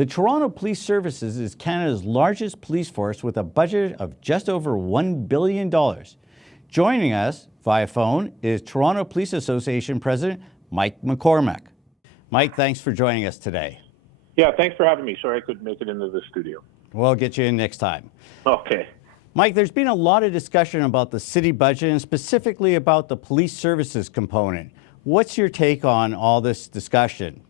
The Toronto Police Services is Canada's largest police force with a budget of just over $1 billion. Joining us via phone is Toronto Police Association President Mike McCormack. Mike, thanks for joining us today. Yeah, thanks for having me. Sorry I couldn't make it into the studio. We'll get you in next time. Okay. Mike, there's been a lot of discussion about the city budget and specifically about the police services component. What's your take on all this discussion?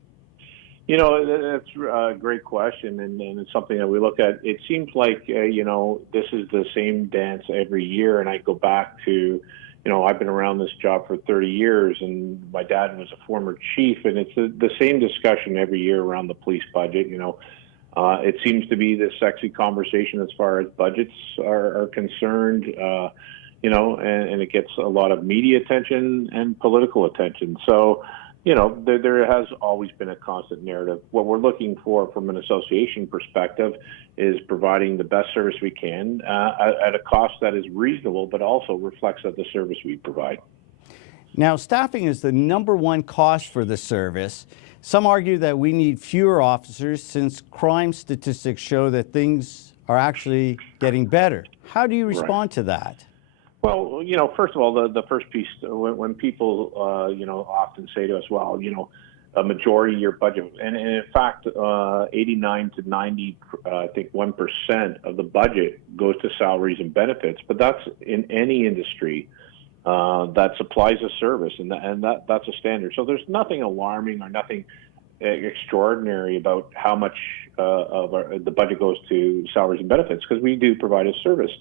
You know, that's a great question, and it's something that we look at. It seems like, this is the same dance every year, and I go back to, I've been around this job for 30 years, and my dad was a former chief, and it's the same discussion every year around the police budget. It seems to be this sexy conversation as far as budgets are concerned, and it gets a lot of media attention and political attention. So, there has always been a constant narrative. What we're looking for from an association perspective is providing the best service we can at a cost that is reasonable, but also reflects the service we provide. Now, staffing is the #1 cost for the service. Some argue that we need fewer officers since crime statistics show that things are actually getting better. How do you respond to that? Well, first of all, the first piece, when people, often say to us, well, a majority of your budget, and in fact, 89 to 90, I think 1% of the budget goes to salaries and benefits, but that's in any industry that supplies a service, and that's a standard. So there's nothing alarming or nothing extraordinary about how much of the budget goes to salaries and benefits, because we do provide a service.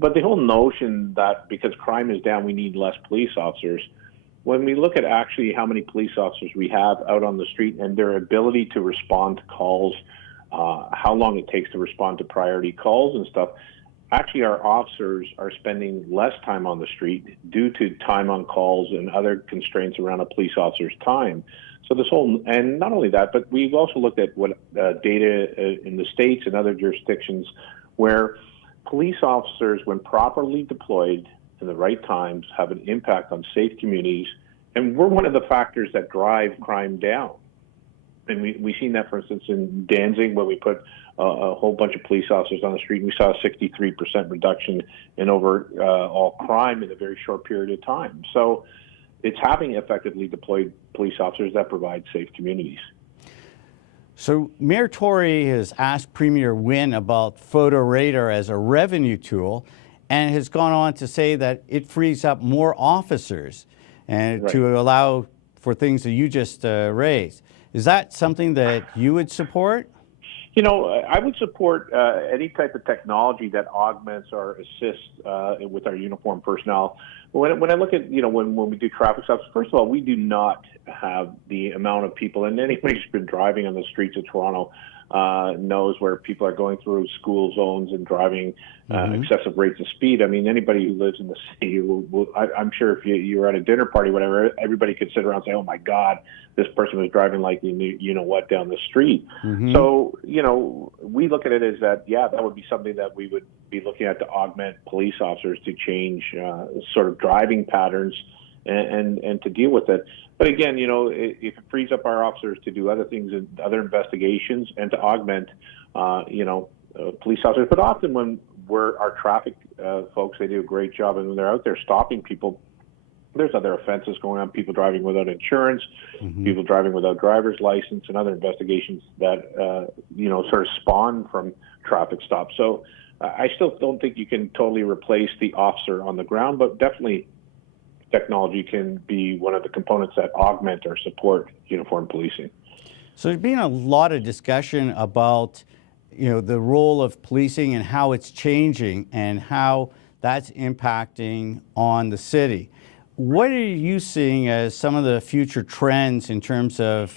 But the whole notion that because crime is down, we need less police officers, when we look at actually how many police officers we have out on the street and their ability to respond to calls, how long it takes to respond to priority calls and stuff, actually our officers are spending less time on the street due to time on calls and other constraints around a police officer's time. So this whole, and not only that, but we've also looked at what data in the States and other jurisdictions where police officers, when properly deployed in the right times, have an impact on safe communities. And we're one of the factors that drive crime down. And we've seen that, for instance, in Danzig, when we put a whole bunch of police officers on the street, we saw a 63% reduction in overall crime in a very short period of time. So it's having effectively deployed police officers that provide safe communities. So Mayor Tory has asked Premier Wynne about photo radar as a revenue tool and has gone on to say that it frees up more officers and to allow for things that you just raised. Is that something that you would support? I would support any type of technology that augments or assists with our uniformed personnel. When I look at, when we do traffic stops, first of all, we do not have the amount of people, and anybody who's been driving on the streets of Toronto knows where people are going through school zones and driving excessive rates of speed. I mean, anybody who lives in the city, I'm sure if you were at a dinner party, whatever, everybody could sit around and say, oh my God, this person was driving like you-know-what down the street. So, we look at it as that, that would be something that we would be looking at to augment police officers to change sort of driving patterns and to deal with it. But again, if it frees up our officers to do other things and other investigations and to augment, police officers. But often when our traffic folks, they do a great job, and when they're out there stopping people, there's other offenses going on, people driving without insurance, people driving without driver's license, and other investigations that, sort of spawn from traffic stops. So I still don't think you can totally replace the officer on the ground, but definitely technology can be one of the components that augment or support uniformed policing. So there's been a lot of discussion about, the role of policing and how it's changing and how that's impacting on the city. What are you seeing as some of the future trends in terms of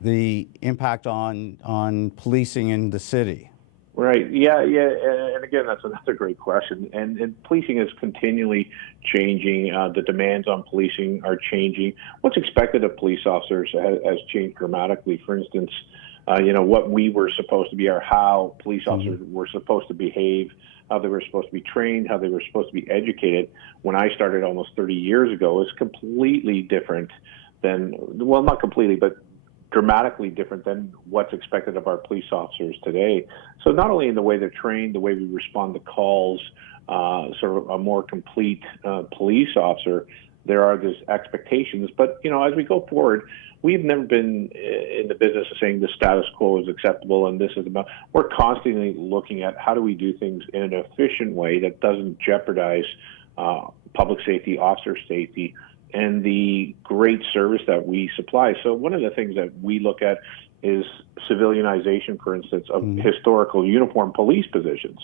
the impact on policing in the city? Right. Yeah. And again, that's another great question. And policing is continually changing. The demands on policing are changing. What's expected of police officers has changed dramatically. For instance, what we were supposed to be or how police officers were supposed to behave, how they were supposed to be trained, how they were supposed to be educated when I started almost 30 years ago is completely different than, well, not completely, but dramatically different than what's expected of our police officers today. So not only in the way they're trained, the way we respond to calls, sort of a more complete police officer, there are these expectations. But, as we go forward, we've never been in the business of saying the status quo is acceptable and this is about. We're constantly looking at how do we do things in an efficient way that doesn't jeopardize public safety, officer safety, and the great service that we supply. So one of the things that we look at is civilianization, for instance, of historical uniform police positions.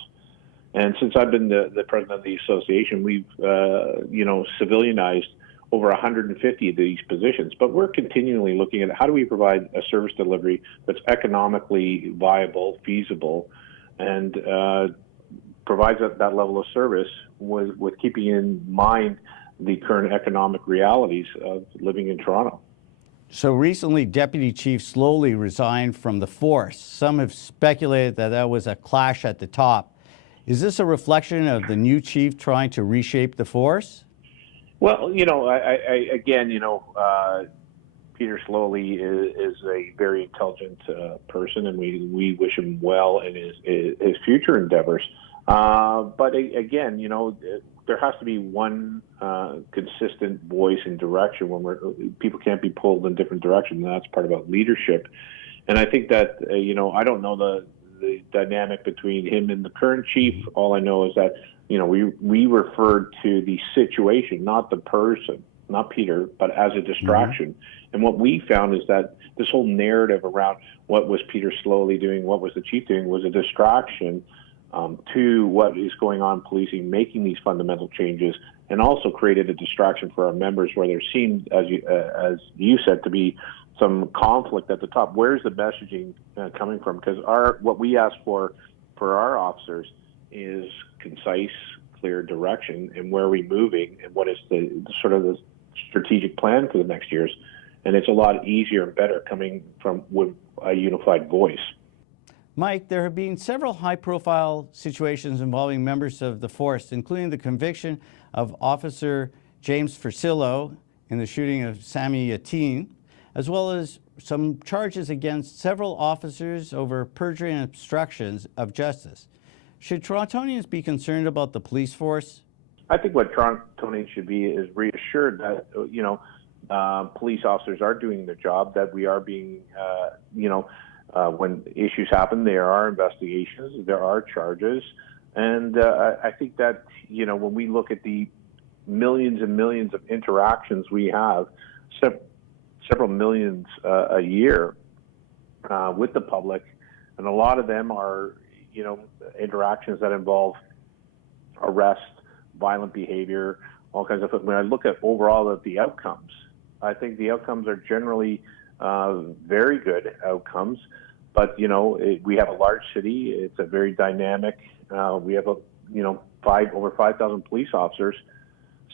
And since I've been the president of the association, we've, civilianized over 150 of these positions. But we're continually looking at how do we provide a service delivery that's economically viable, feasible, and provides that level of service with keeping in mind the current economic realities of living in Toronto. So recently, Deputy Chief Slowly resigned from the force. Some have speculated that that was a clash at the top. Is this a reflection of the new chief trying to reshape the force? Well, Peter Slowly is a very intelligent person, and we wish him well in his future endeavors. But again, there has to be one consistent voice and direction when people can't be pulled in different directions, and that's part about leadership. And I think that, I don't know the dynamic between him and the current chief. All I know is that, we referred to the situation, not the person, not Peter, but as a distraction. And what we found is that this whole narrative around what was Peter Slowly doing, what was the chief doing, was a distraction to what is going on in policing, making these fundamental changes, and also created a distraction for our members where there seemed, as you said, to be some conflict at the top. Where's the messaging coming from? Because what we ask for our officers is concise, clear direction, and where are we moving, and what is the sort of the strategic plan for the next years. And it's a lot easier and better coming from with a unified voice. Mike, there have been several high-profile situations involving members of the force, including the conviction of Officer James Fursillo in the shooting of Sami Yatin, as well as some charges against several officers over perjury and obstructions of justice. Should Torontonians be concerned about the police force? I think what Torontonians should be is reassured that, police officers are doing their job, that we are being, when issues happen, there are investigations, there are charges. And I think that, when we look at the millions and millions of interactions we have, several millions a year with the public, and a lot of them are, interactions that involve arrest, violent behavior, all kinds of. When I look at overall at the outcomes, I think the outcomes are generally very good outcomes. But we have a large city. It's a very dynamic. We have over 5,000 police officers.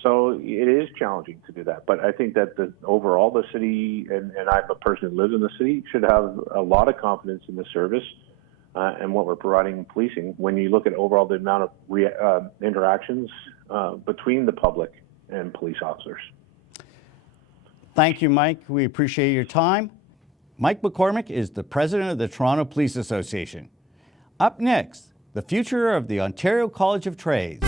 So it is challenging to do that. But I think that overall the city, and I'm a person who lives in the city, should have a lot of confidence in the service and what we're providing in policing. When you look at overall the amount of interactions between the public and police officers. Thank you, Mike. We appreciate your time. Mike McCormack is the president of the Toronto Police Association. Up next, the future of the Ontario College of Trades.